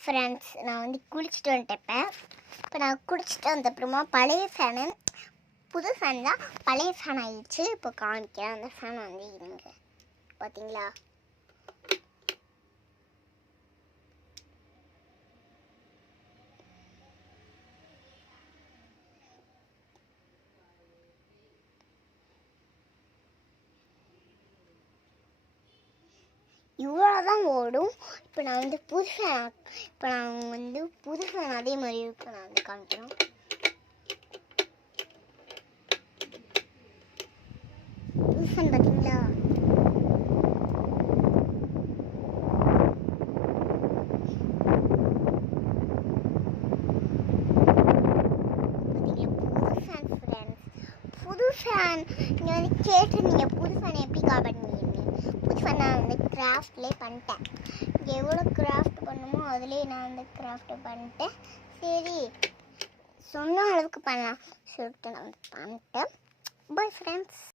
Friends, நான் வந்து குளிச்சுட்டு வந்துட்டேன். இப்போ நான் குளிச்சுட்டு வந்த அப்புறமா பழைய ஃபேனு புது ஃபேன் தான், பழைய ஃபேன் ஆகிடுச்சு. இப்போ காமிக்கிறேன். அந்த ஃபேன் வந்து இருங்க, பார்த்தீங்களா? இவ்வளோ தான் ஓடும். இப்போ நான் வந்து புது ஃபேன் அதே மாதிரி இப்போ நான் வந்து காமிக்கிறேன். புது ஃபேன் பார்த்தீங்களா? புது ஃபேன் நீங்கள் வந்து கேட்டிருந்தீங்க, புது ஃபேன் எப்படி காப்பாற்ற முடியும்னு. புது ஃபேன் நான் வந்து கிராஃப்ட்லேயே பண்ணிட்டேன். எவ்வளோ கிராஃப்ட் பண்ணுமோ அதுலேயே நான் வந்து கிராஃப்ட் பண்ணிட்டேன். சரி, சொன்ன அளவுக்கு பண்ணலாம் சொல்லிட்டு நான் வந்து பண்ணிட்டேன். Bye friends.